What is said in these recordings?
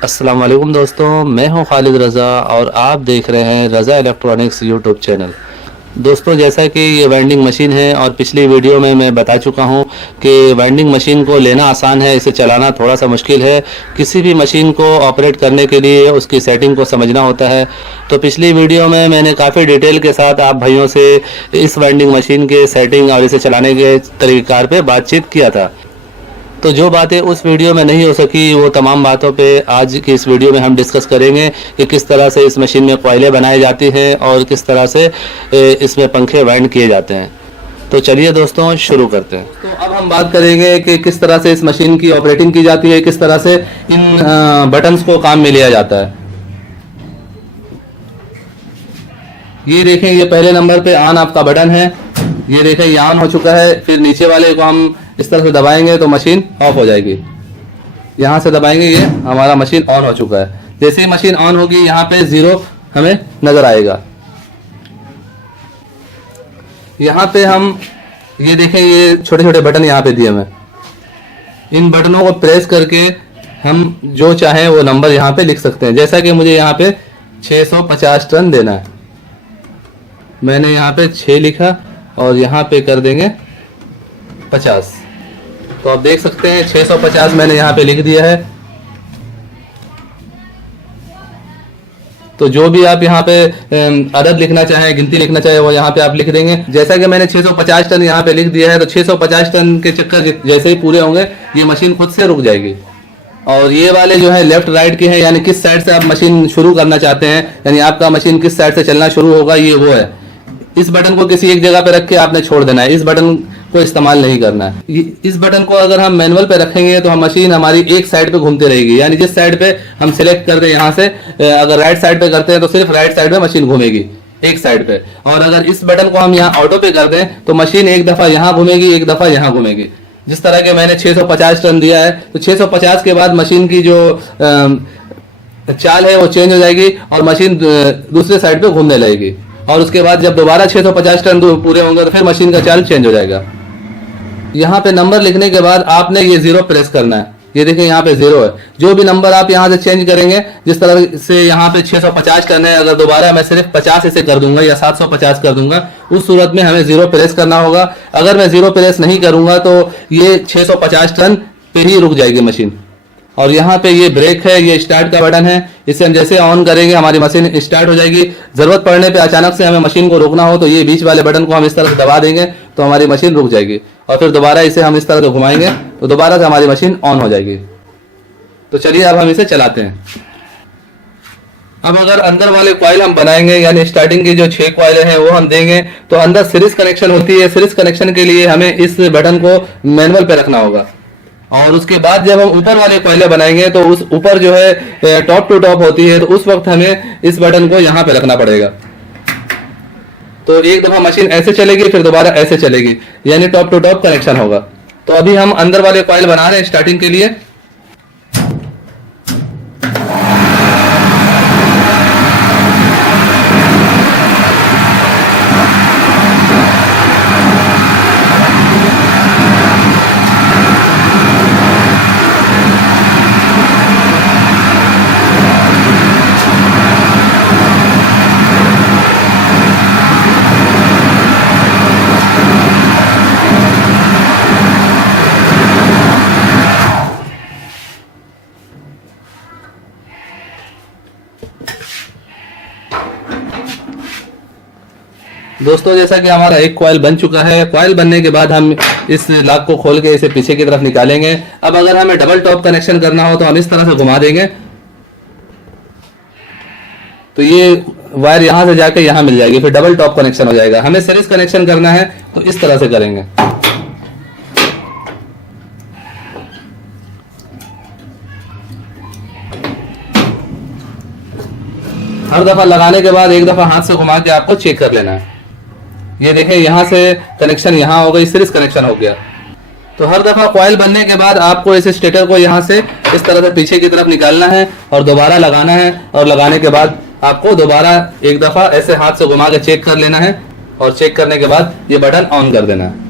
अस्सलाम वालेकुम दोस्तों, मैं हूं खालिद रज़ा और आप देख रहे हैं रज़ा इलेक्ट्रॉनिक्स यूट्यूब चैनल। दोस्तों, जैसा कि ये वेंडिंग मशीन है और पिछली वीडियो में मैं बता चुका हूं कि वेंडिंग मशीन को लेना आसान है, इसे चलाना थोड़ा सा मुश्किल है। किसी भी मशीन को ऑपरेट करने के लिए उसकी सेटिंग को समझना होता है। तो पिछली वीडियो में मैंने काफ़ी डिटेल के साथ आप भाइयों से इस वेंडिंग मशीन के सेटिंग और इसे चलाने के तरीक़ार पे बातचीत किया था। तो जो बातें उस वीडियो में नहीं हो सकी वो तमाम बातों पे आज की इस वीडियो में हम डिस्कस करेंगे कि किस तरह से इस मशीन में कॉइलें बनाई जाती हैं और किस तरह से इसमें पंखे वेंड किए जाते हैं। तो चलिए दोस्तों शुरू करते हैं। तो अब हम बात करेंगे कि किस तरह से इस मशीन की ऑपरेटिंग की जाती है, किस तरह से इन बटन्स को काम में लिया जाता है। ये देखें, ये पहले नंबर पे ऑन आपका बटन है। ये देखें, ये ऑन हो चुका है। फिर नीचे वाले को हम इस तरह से दबाएंगे तो मशीन ऑफ हो जाएगी। यहाँ से दबाएंगे, ये हमारा मशीन ऑन हो चुका है। जैसे ही मशीन ऑन होगी यहाँ पे 0 हमें नजर आएगा। यहाँ पे हम ये देखें, ये छोटे छोटे बटन यहाँ पे दिए हुए। इन बटनों को प्रेस करके हम जो चाहें वो नंबर यहाँ पे लिख सकते हैं। जैसा कि मुझे यहाँ पे 650 टन देना है, मैंने यहाँ पे 6 लिखा और यहाँ पे कर देंगे 50। तो आप देख सकते हैं 650 मैंने यहाँ पे लिख दिया है। तो जो भी आप यहाँ पे अदद लिखना चाहें, गिनती लिखना चाहें, वो यहाँ पे आप लिख देंगे। जैसा कि मैंने 650 टन यहाँ पे लिख दिया है, तो 650 टन के चक्कर जैसे ही पूरे होंगे ये मशीन खुद से रुक जाएगी। और ये वाले जो है लेफ्ट राइट के हैं, यानी किस साइड से आप मशीन शुरू करना चाहते हैं, यानी आपका मशीन किस साइड से चलना शुरू होगा, ये वो है। इस बटन को किसी एक जगह पे रख के आपने छोड़ देना है, इस बटन को इस्तेमाल नहीं करना है। इस बटन को अगर हम मैनुअल पे रखेंगे तो हम मशीन हमारी एक साइड पे घूमती रहेगी, यानी जिस साइड पे हम सिलेक्ट करते हैं यहाँ से, अगर राइट साइड पे करते हैं तो सिर्फ राइट साइड पे मशीन घूमेगी, एक साइड पे। और अगर इस बटन को हम यहाँ ऑटो पे कर दें तो मशीन एक दफा यहाँ घूमेगी, एक दफा यहाँ घूमेगी। जिस तरह के मैंने 650 टन दिया है, तो 650 के बाद मशीन की जो चाल है वो चेंज हो जाएगी और मशीन दूसरे साइड पे घूमने लगेगी। और उसके बाद जब दोबारा 650 टन पूरे होंगे तो फिर मशीन का चाल चेंज हो जाएगा। यहाँ पे नंबर लिखने के बाद आपने ये 0 प्रेस करना है। ये देखिए यहाँ पे 0 है। जो भी नंबर आप यहाँ से चेंज करेंगे, जिस तरह से यहाँ पे 650 टन है, अगर दोबारा मैं सिर्फ 50 इसे कर दूंगा या 750 कर दूंगा, उस सूरत में हमें 0 प्रेस करना होगा। अगर मैं 0 प्रेस नहीं करूंगा तो ये 650 टन पे ही रुक जाएगी मशीन। और यहाँ पे ये ब्रेक है, ये स्टार्ट का बटन है। इसे हम जैसे ऑन करेंगे हमारी मशीन स्टार्ट हो जाएगी। जरूरत पड़ने पे अचानक से हमें मशीन को रोकना हो तो ये बीच वाले बटन को हम इस तरह से दबा देंगे तो हमारी मशीन रुक जाएगी। और फिर दोबारा इसे हम इस तरह से घुमाएंगे तो दोबारा से हमारी मशीन ऑन हो जाएगी। तो चलिए अब हम इसे चलाते हैं। अब अगर अंदर वाले कॉइल हम बनाएंगे, यानी स्टार्टिंग की जो 6 कॉइलें हैं वो हम देंगे, तो अंदर सीरीज कनेक्शन होती है। सीरीज कनेक्शन के लिए हमें इस बटन को मैनुअल पे रखना होगा। और उसके बाद जब हम ऊपर वाले कॉइलें बनाएंगे तो उस ऊपर जो है टॉप टू टॉप होती है, तो उस वक्त हमें इस बटन को यहाँ पे रखना पड़ेगा। तो एक दफा मशीन ऐसे चलेगी, फिर दोबारा ऐसे चलेगी, यानी टॉप टू टॉप कनेक्शन होगा। तो अभी हम अंदर वाले कॉइल बना रहे हैं स्टार्टिंग के लिए। दोस्तों, जैसा कि हमारा एक कॉइल बन चुका है। कॉइल बनने के बाद हम इस लॉक को खोल के इसे पीछे की तरफ निकालेंगे। अब अगर हमें डबल टॉप कनेक्शन करना हो तो हम इस तरह से घुमा देंगे तो ये वायर यहां से जाके यहां मिल जाएगी, फिर डबल टॉप कनेक्शन हो जाएगा। हमें सीरीज कनेक्शन करना है तो इस तरह से करेंगे। हर दफा लगाने के बाद एक दफा हाथ से घुमा के आपको चेक कर लेना है। ये देखें, यहाँ से कनेक्शन यहाँ हो गई, सीरीज कनेक्शन हो गया। तो हर दफा कॉइल बनने के बाद आपको इस स्टेटर को यहाँ से इस तरह से पीछे की तरफ निकालना है और दोबारा लगाना है। और लगाने के बाद आपको दोबारा एक दफा ऐसे हाथ से घुमा के चेक कर लेना है और चेक करने के बाद ये बटन ऑन कर देना है।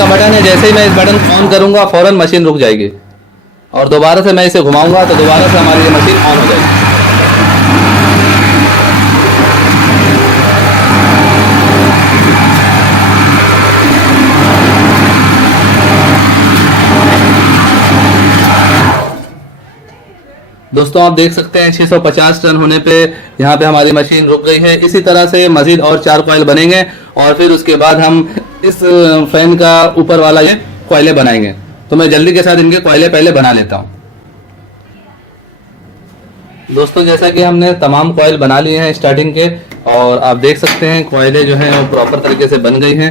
का बटन है, जैसे ही मैं इस बटन को ऑन करूंगा फौरन मशीन रुक जाएगी और दोबारा से मैं इसे घुमाऊंगा तो दोबारा से हमारी ये मशीन ऑन हो जाएगी। दोस्तों आप देख सकते हैं 650 टन होने पे यहाँ पे हमारी मशीन रुक गई है। इसी तरह से मजीद और 4 कॉइल बनेंगे और फिर उसके बाद हम इस फैन का ऊपर वाला ये कॉइलें बनाएंगे। तो मैं जल्दी के साथ इनके कॉइलें पहले बना लेता हूँ। दोस्तों जैसा कि हमने तमाम कॉइल बना लिए हैं स्टार्टिंग के, और आप देख सकते हैं कॉइलें जो हैं वो प्रॉपर तरीके से बन गई हैं।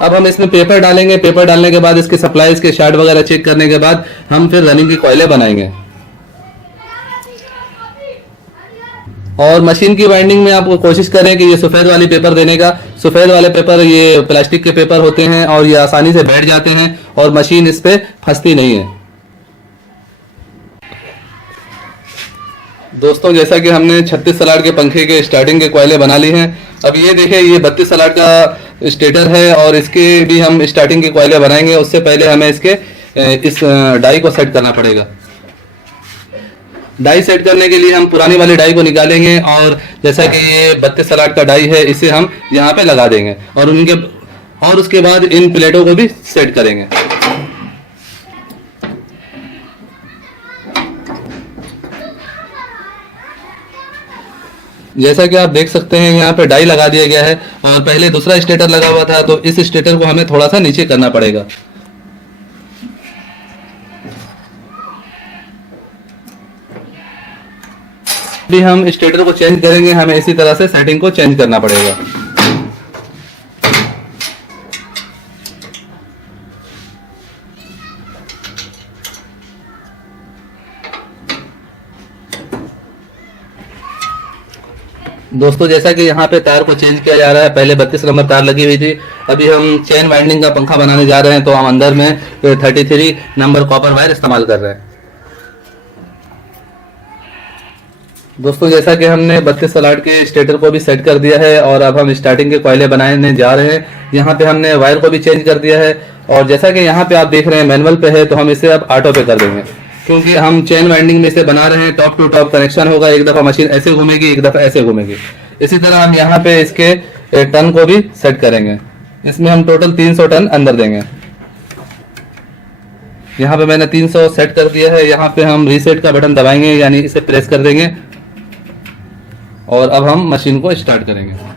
अब हम इसमें पेपर डालेंगे। पेपर डालने के बाद इसके सप्लाईज के शार्ट वगैरह चेक करने के बाद हम फिर रनिंग की कॉइलें बनाएंगे। और मशीन की वाइंडिंग में आप कोशिश करें कि ये सफ़ेद वाली पेपर देने का। सफ़ेद वाले पेपर ये प्लास्टिक के पेपर होते हैं और ये आसानी से बैठ जाते हैं और मशीन इस पे फंसती नहीं है। दोस्तों जैसा कि हमने 36 सलाड के पंखे के स्टार्टिंग के कॉइलें बना ली हैं। अब ये देखें ये 32 सलाड का स्टेटर है और इसके भी हम स्टार्टिंग के कॉइलें बनाएंगे। उससे पहले हमें इसके इस डाई को सेट करना पड़ेगा। डाई सेट करने के लिए हम पुरानी वाली डाई को निकालेंगे और जैसा कि ये 32 सलाड का डाई है इसे हम यहाँ पे लगा देंगे और उसके बाद इन प्लेटों को भी सेट करेंगे। जैसा कि आप देख सकते हैं यहाँ पे डाई लगा दिया गया है और पहले दूसरा स्टेटर लगा हुआ था, तो इस स्टेटर को हमें थोड़ा सा नीचे करना पड़ेगा। भी हम स्टेटर को चेंज करेंगे, हमें इसी तरह से सेटिंग को चेंज करना पड़ेगा। दोस्तों जैसा कि यहाँ पे तार को चेंज किया जा रहा है, पहले 32 नंबर तार लगी हुई थी, अभी हम चेन वाइंडिंग का पंखा बनाने जा रहे हैं, तो हम अंदर में 33 नंबर कॉपर वायर इस्तेमाल कर रहे हैं। दोस्तों जैसा कि हमने 32 सलाड के स्टेटर को भी सेट कर दिया है और अब हम स्टार्टिंग के कॉइलें बनाने जा रहे हैं। यहाँ पे हमने वायर को भी चेंज कर दिया है और जैसा कि यहाँ पे आप देख रहे हैं मैनुअल पे है, तो हम इसे अब ऑटो पे कर देंगे, क्योंकि हम चेन वाइंडिंग में इसे बना रहे हैं। टॉप टू टॉप कनेक्शन होगा, एक दफा मशीन ऐसे घूमेगी, एक दफा ऐसे घूमेगी। इसी तरह हम यहाँ पे इसके टन को भी सेट करेंगे। इसमें हम टोटल 300 टन अंदर देंगे। यहाँ पे मैंने 300 सेट कर दिया है। यहाँ पे हम रीसेट का बटन दबाएंगे, यानी इसे प्रेस कर देंगे और अब हम मशीन को स्टार्ट करेंगे।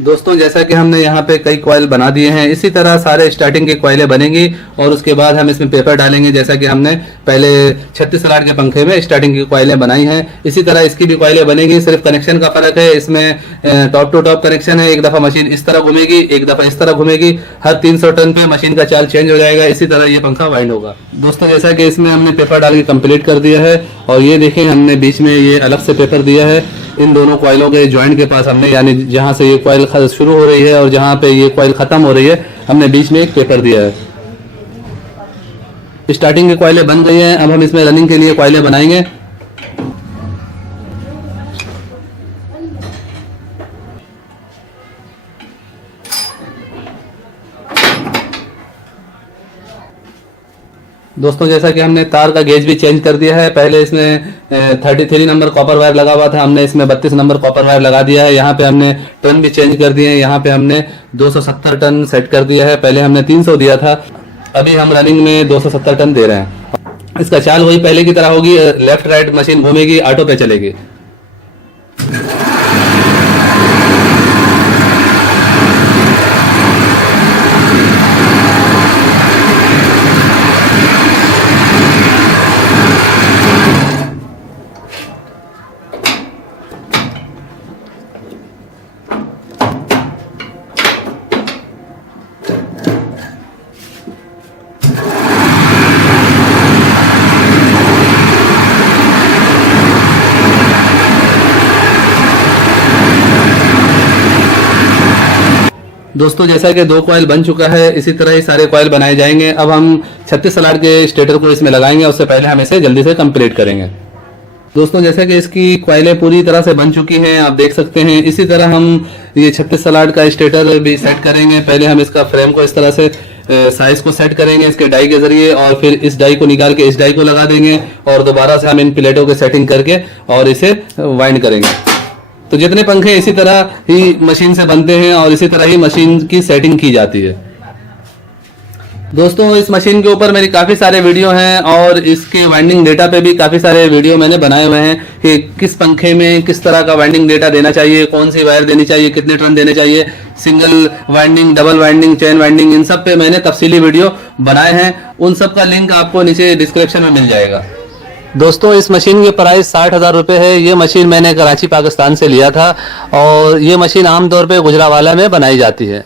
दोस्तों जैसा कि हमने यहाँ पे कई कॉइल बना दिए हैं, इसी तरह सारे स्टार्टिंग के कॉइलें बनेंगी और उसके बाद हम इसमें पेपर डालेंगे। जैसा कि हमने पहले 36 सलाड के पंखे में स्टार्टिंग की कॉइलें बनाई हैं, इसी तरह इसकी भी कॉइलें बनेगी। सिर्फ कनेक्शन का फर्क है, इसमें टॉप टू टॉप कनेक्शन है। एक दफा मशीन इस तरह घूमेगी, एक दफा इस तरह घूमेगी। हर 300 टन पे मशीन का चाल चेंज हो जाएगा। इसी तरह ये पंखा वाइंड होगा। दोस्तों जैसा कि इसमें हमने पेपर डाल के कंप्लीट कर दिया है और ये देखें हमने बीच में ये अलग से पेपर दिया है। इन दोनों कॉइलों के जॉइंट के पास हमने, यानी जहां से ये कॉइल शुरू हो रही है और जहां पे ये कॉइल खत्म हो रही है, हमने बीच में एक पेपर दिया है। स्टार्टिंग की कॉइलें बन गई हैं। अब हम इसमें रनिंग के लिए कॉइलें बनाएंगे। दोस्तों जैसा कि हमने तार का गेज भी चेंज कर दिया है। पहले इसमें 33 नंबर कॉपर वायर लगा हुआ था, हमने इसमें 32 नंबर कॉपर वायर लगा दिया है। यहाँ पे हमने टन भी चेंज कर दिए हैं। यहाँ पे हमने 270 टन सेट कर दिया है। पहले हमने 300 दिया था, अभी हम रनिंग में 270 टन दे रहे हैं। इसका चाल वही पहले की तरह होगी, लेफ्ट राइट मशीन घूमेगी, ऑटो पे चलेगी। दोस्तों जैसा कि 2 कॉइल बन चुका है, इसी तरह ही सारे कॉइल बनाए जाएंगे। अब हम 36 सलाड के स्टेटर को इसमें लगाएंगे, उससे पहले हम इसे जल्दी से कंप्लीट करेंगे। दोस्तों जैसा कि इसकी कॉइलें पूरी तरह से बन चुकी हैं, आप देख सकते हैं। इसी तरह हम ये 36 सलाड का स्टेटर भी सेट करेंगे। पहले हम इसका फ्रेम को इस तरह से साइज को सेट करेंगे इसके डाई के जरिए, और फिर इस डाई को निकाल के इस डाई को लगा देंगे, और दोबारा से हम इन प्लेटों की सेटिंग करके और इसे वाइंड करेंगे। तो जितने पंखे इसी तरह ही मशीन से बनते हैं और इसी तरह ही मशीन की सेटिंग की जाती है। दोस्तों इस मशीन के ऊपर मेरी काफ़ी सारे वीडियो हैं और इसके वाइंडिंग डेटा पे भी काफ़ी सारे वीडियो मैंने बनाए हुए हैं कि किस पंखे में किस तरह का वाइंडिंग डेटा देना चाहिए, कौन सी वायर देनी चाहिए, कितने टर्न देने चाहिए, single winding, double winding, chain winding, इन सब पे मैंने तफसीली वीडियो बनाए हैं। उन सब का लिंक आपको नीचे डिस्क्रिप्शन में मिल जाएगा। दोस्तों इस मशीन की प्राइस 60,000 रुपये है। ये मशीन मैंने कराची पाकिस्तान से लिया था और ये मशीन आमतौर पे गुजरावाला में बनाई जाती है।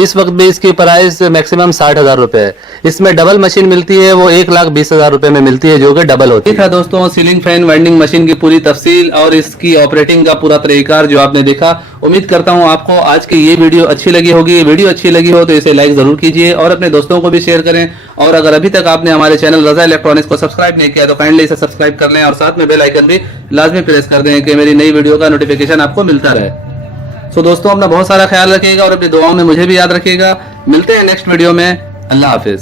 इस वक्त भी इसकी प्राइस मैक्सिमम 60,000 रुपये है। इसमें डबल मशीन मिलती है, वो 1,20,000 रुपये में मिलती है, जो कि डबल होती है। दोस्तों सीलिंग फैन वाइंडिंग मशीन की पूरी तफसील और इसकी ऑपरेटिंग का पूरा तरीकाकार जो आपने देखा। उम्मीद करता हूँ आपको आज की ये वीडियो अच्छी लगी होगी। वीडियो अच्छी लगी हो तो इसे लाइक जरूर कीजिए और अपने दोस्तों को भी शेयर करें। और अगर अभी तक आपने हमारे चैनल रजा इलेक्ट्रॉनिक्स को सब्सक्राइब नहीं किया तो काइंडली इसे सब्सक्राइब कर लें और साथ में बेल आइकन भी लाजमी प्रेस कर दें कि मेरी नई वीडियो का नोटिफिकेशन आपको मिलता रहे। सो दोस्तों अपना बहुत सारा ख्याल रखिएगा और अपनी दुआओं में मुझे भी याद रखिएगा। मिलते हैं नेक्स्ट वीडियो में। अल्लाह हाफिज।